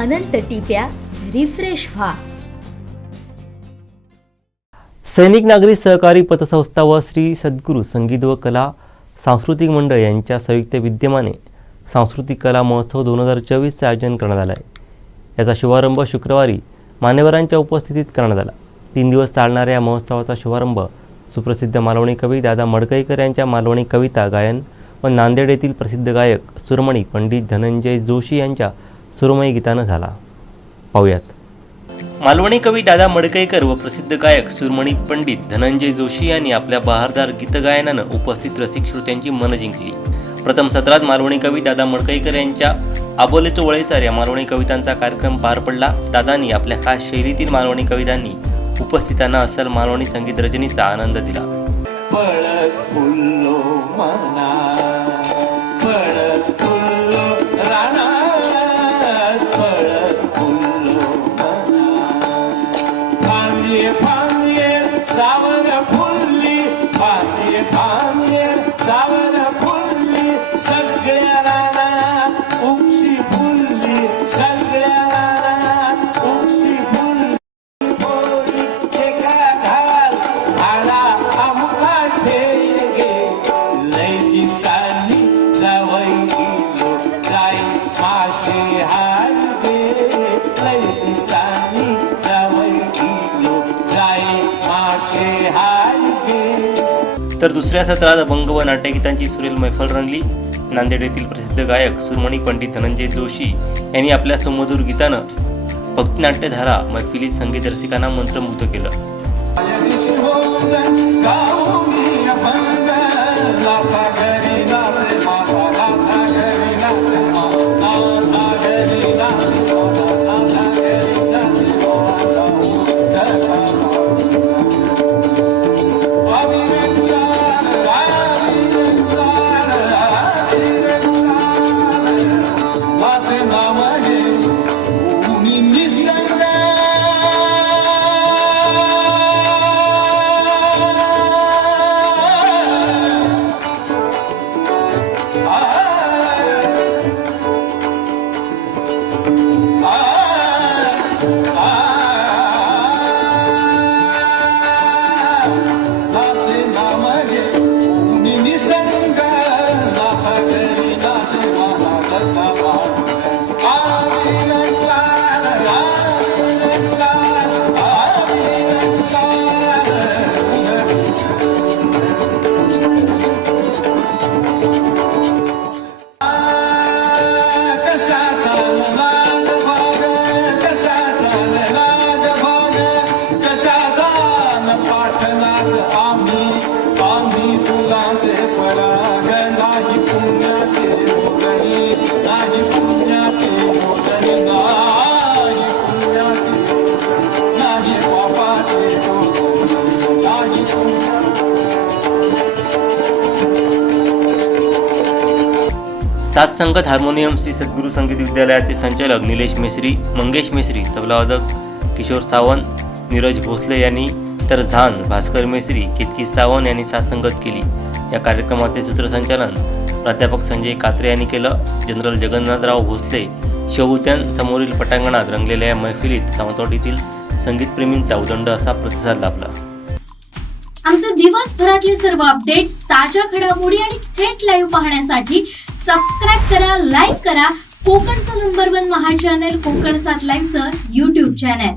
अनंत टिप्या refresh व्हा. सैनिक नागरी सहकारी पतसंस्था व श्री सद्गुरू संगीत व कला सांस्कृतिक मंडळ यांच्या संयुक्त विद्यमाने सांस्कृतिक कला महोत्सव दोन हजार चोवीसचे आयोजन करण्यात आलं आहे याचा शुभारंभ शुक्रवारी मान्यवरांच्या उपस्थितीत करण्यात आला. तीन दिवस चालणाऱ्या या महोत्सवाचा शुभारंभ सुप्रसिद्ध मालवणी कवी दादा मडकईकर यांच्या मालवणी कविता गायन व नांदेड येथील प्रसिद्ध गायक सुरमणी पंडित धनंजय जोशी यांच्या सुरमयी गीतानं झाला. पाहूयात. मालवणी कवी दादा मडकईकर व प्रसिद्ध गायक सुरमणी पंडित धनंजय जोशी यांनी आपल्या बहारदार गीतगायनानं उपस्थित रसिक श्रोत्यांची मनं जिंकली. प्रथम सत्रात मालवणी कवी दादा मडकईकर यांच्या आबोलेचो वळेसार या मालवणी कवितांचा कार्यक्रम पार पडला. दादांनी आपल्या खास शैलीतील मालवणी कवितांनी उपस्थितांना असल मालवणी संगीत रचनेचा आनंद दिला. तर दुसऱ्या सत्रात अभंग व नाट्यगीतांची सुरेल मैफल रंगली. नांदेड येथील प्रसिद्ध गायक सुरमणी पंडित धनंजय जोशी यांनी आपल्या सुमधुर गीतानं भक्तिनाट्यधारा मैफिलीत संगीत रसिकांना मंत्रमुग्ध केलं. आम्ही पराग नाही पुण्याचे मोगणी नाही पुण्याचे मोगणी नाही पुण्याचे नाही पापाचे नाही सात संगत हार्मोनियम श्री सद्गुरू संगीत विद्यालयाचे संचालक निलेश मेश्री मंगेश मेश्री तबलावादक किशोर सावंत नीरज भोसले यांनी तर झान भास्कर मेश्री कितकी सावंत यांनी साथ संगत केली. या कार्यक्रमाचे सूत्रसंचालन प्राध्यापक संजय कात्रे यांनी केलं. जनरल जगन्नाथराव भोसले शिवउद्यान समोरील पटांगणात रंगलेल्या या मैफिलीत सावंतवाडीतील संगीतप्रेमींचा उदंड असा प्रतिसाद लाभला. आमचे दिवसभरातले सर्व अपडेट्स ताज्या घडामोडी आणि थेट लाईव्ह पाहण्यासाठी सबस्क्राईब करा लाईक करा. कोकणचं नंबर वन महा चॅनल कोकण सात लाईनचं युट्यूब चॅनल